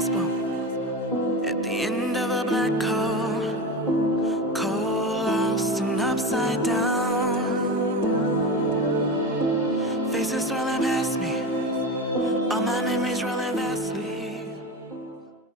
gospel at the end of a black hole, cold, lost and upside down. Faces swirling past me, all my memories rolling back.